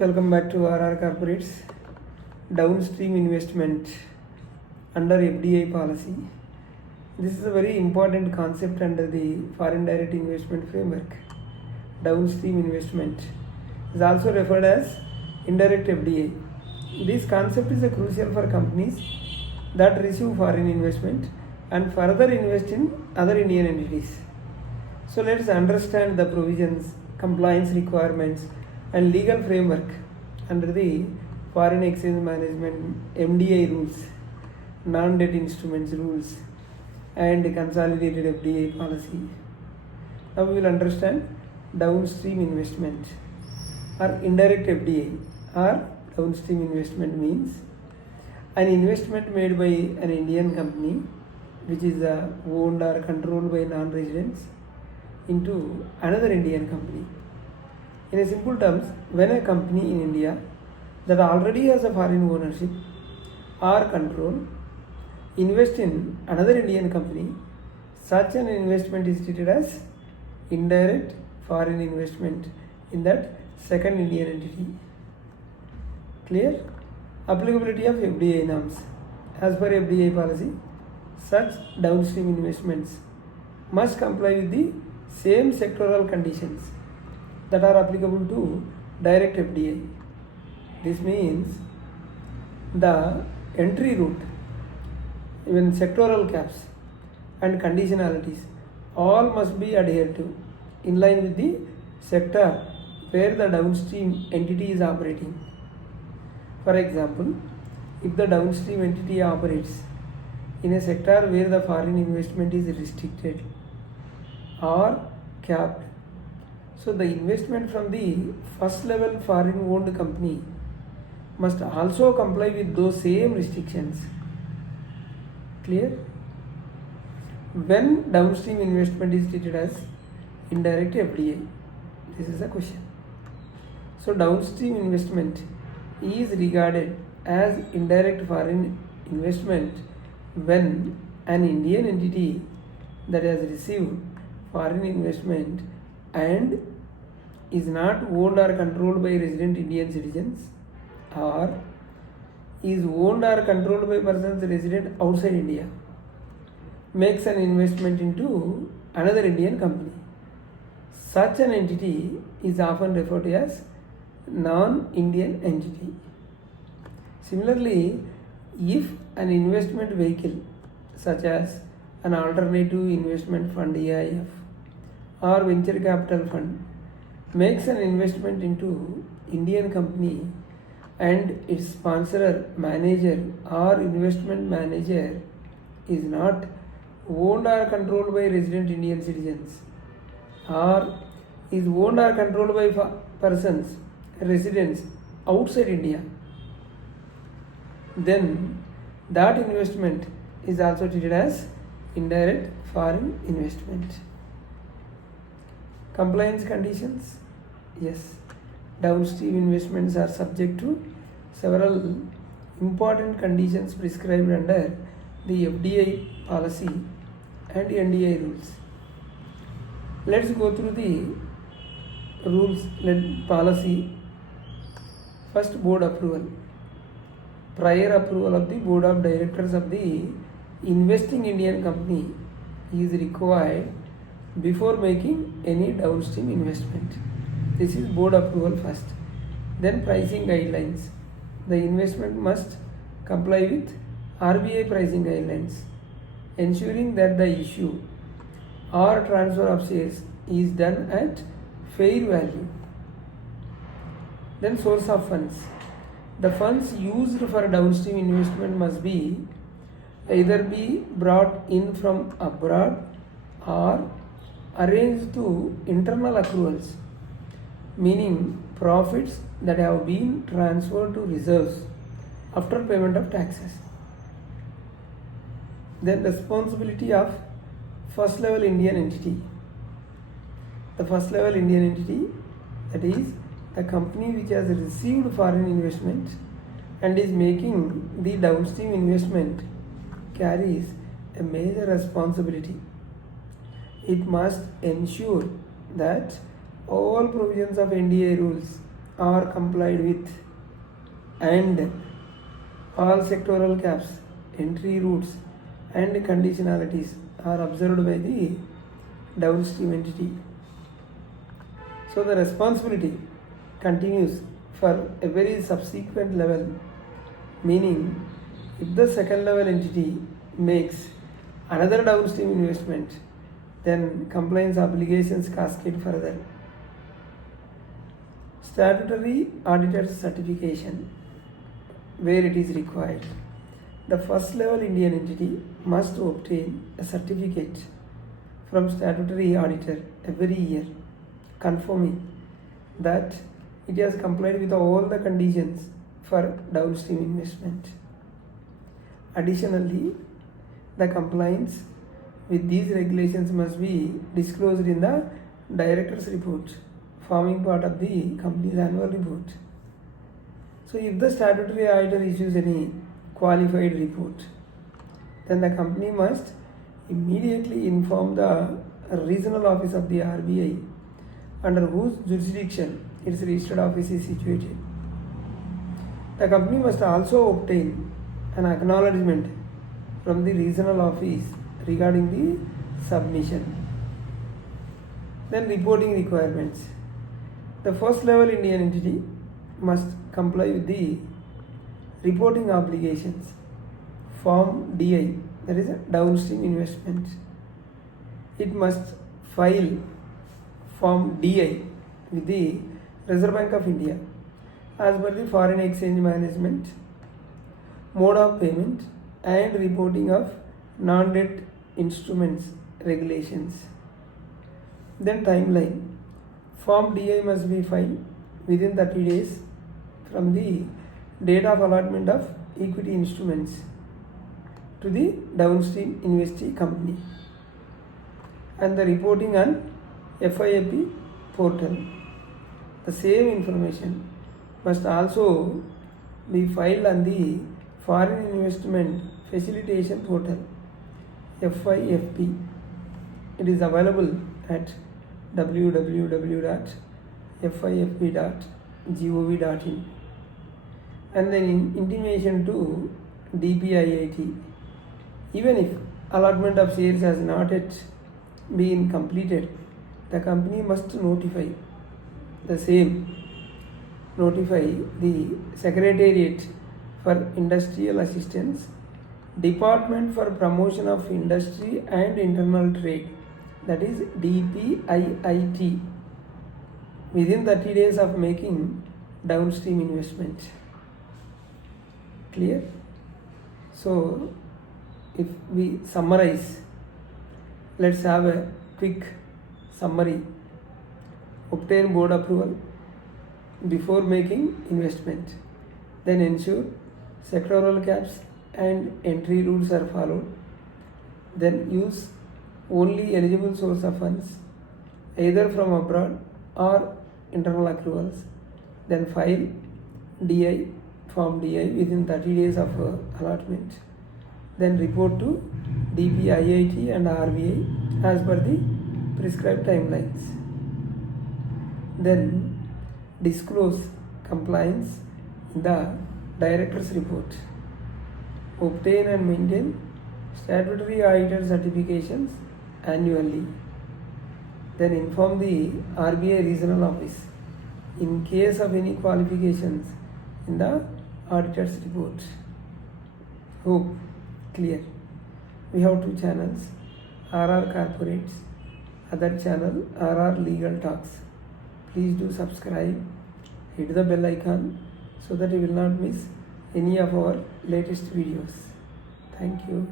Welcome back to RR Corporates. Downstream investment under FDI policy. This is a very important concept under the foreign direct investment framework. Downstream investment is also referred as indirect FDI. This concept is crucial for companies that receive foreign investment and further invest in other Indian entities. So let's understand the provisions, compliance requirements and legal framework under the foreign exchange management MDI rules, non-debt instruments rules and consolidated FDI policy. Now we will understand downstream investment or indirect FDI or downstream investment means an investment made by an Indian company which is owned or controlled by non-residents into another Indian company. In a simple terms, when a company in India that already has a foreign ownership or control invest in another Indian company, such an investment is treated as indirect foreign investment in that second Indian entity. Clear? Applicability of FDI norms. As per FDI policy, such downstream investments must comply with the same sectoral conditions that are applicable to direct FDI. This means the entry route, even sectoral caps and conditionalities all must be adhered to in line with the sector where the downstream entity is operating. For example, if the downstream entity operates in a sector where the foreign investment is restricted or capped, so the investment from the first level foreign owned company must also comply with those same restrictions. Clear? When downstream investment is treated as indirect FDI? This is a question. So downstream investment is regarded as indirect foreign investment when an Indian entity that has received foreign investment and is not owned or controlled by resident Indian citizens or is owned or controlled by persons resident outside India makes an investment into another Indian company. Such an entity is often referred to as non-Indian entity. Similarly, if an investment vehicle such as an alternative investment fund AIF or venture capital fund makes an investment into Indian company and its sponsor, manager or investment manager is not owned or controlled by resident Indian citizens or is owned or controlled by persons, residents outside India, then that investment is also treated as indirect foreign investment. Compliance conditions? Yes. Downstream investments are subject to several important conditions prescribed under the FDI policy and NDI rules. Let's go through the rules policy. First, board approval. Prior approval of the board of directors of the investing Indian company is required before making any downstream investment. This is board approval first. Then pricing guidelines. The investment must comply with RBI pricing guidelines, ensuring that the issue or transfer of shares is done at fair value. Then source of funds. The funds used for downstream investment must be either be brought in from abroad or arranged to internal accruals, meaning profits that have been transferred to reserves after payment of taxes. Then responsibility of first level Indian entity. The first level Indian entity, that is the company which has received foreign investment and is making the downstream investment, carries a major responsibility. It must ensure that all provisions of NDI rules are complied with and all sectoral caps, entry routes and conditionalities are observed by the downstream entity. So the responsibility continues for every subsequent level, meaning if the second level entity makes another downstream investment, then compliance obligations cascade further. Statutory auditor certification, where it is required. The first level Indian entity must obtain a certificate from statutory auditor every year, confirming that it has complied with all the conditions for downstream investment. Additionally, the compliance with these regulations must be disclosed in the director's report, forming part of the company's annual report. So if the statutory auditor issues any qualified report, then the company must immediately inform the regional office of the RBI under whose jurisdiction its registered office is situated. The company must also obtain an acknowledgement from the regional office regarding the submission. Then reporting requirements. The first level Indian entity must comply with the reporting obligations. Form DI, that is a downstream investment. It must file Form DI with the Reserve Bank of India as per the foreign exchange management, mode of payment and reporting of non-debt instruments regulations. Then timeline. Form DI must be filed within 30 days from the date of allotment of equity instruments to the downstream investee company, and the reporting on FIP portal. The same information must also be filed on the Foreign Investment Facilitation Portal, FIFP. It is available at www.fifp.gov.in, and then intimation to DPIIT. Even if allotment of shares has not yet been completed, the company must notify the Secretariat for Industrial Assistance, Department for Promotion of Industry and Internal Trade, that is DPIIT, within 30 days of making downstream investment. Clear? So if we summarize, let's have a quick summary. Obtain board approval before making investment, then ensure sectoral caps and entry rules are followed, then use only eligible source of funds either from abroad or internal accruals, then file DI, Form DI within 30 days of allotment, then report to DPIIT and RBI as per the prescribed timelines, then disclose compliance in the director's report, obtain and maintain statutory auditor certifications annually, then inform the RBI regional office in case of any qualifications in the auditor's report. Hope clear. We have two channels, RR Corporates, other channel RR Legal Talks. Please do subscribe, hit the bell icon so that you will not miss any of our latest videos. Thank you.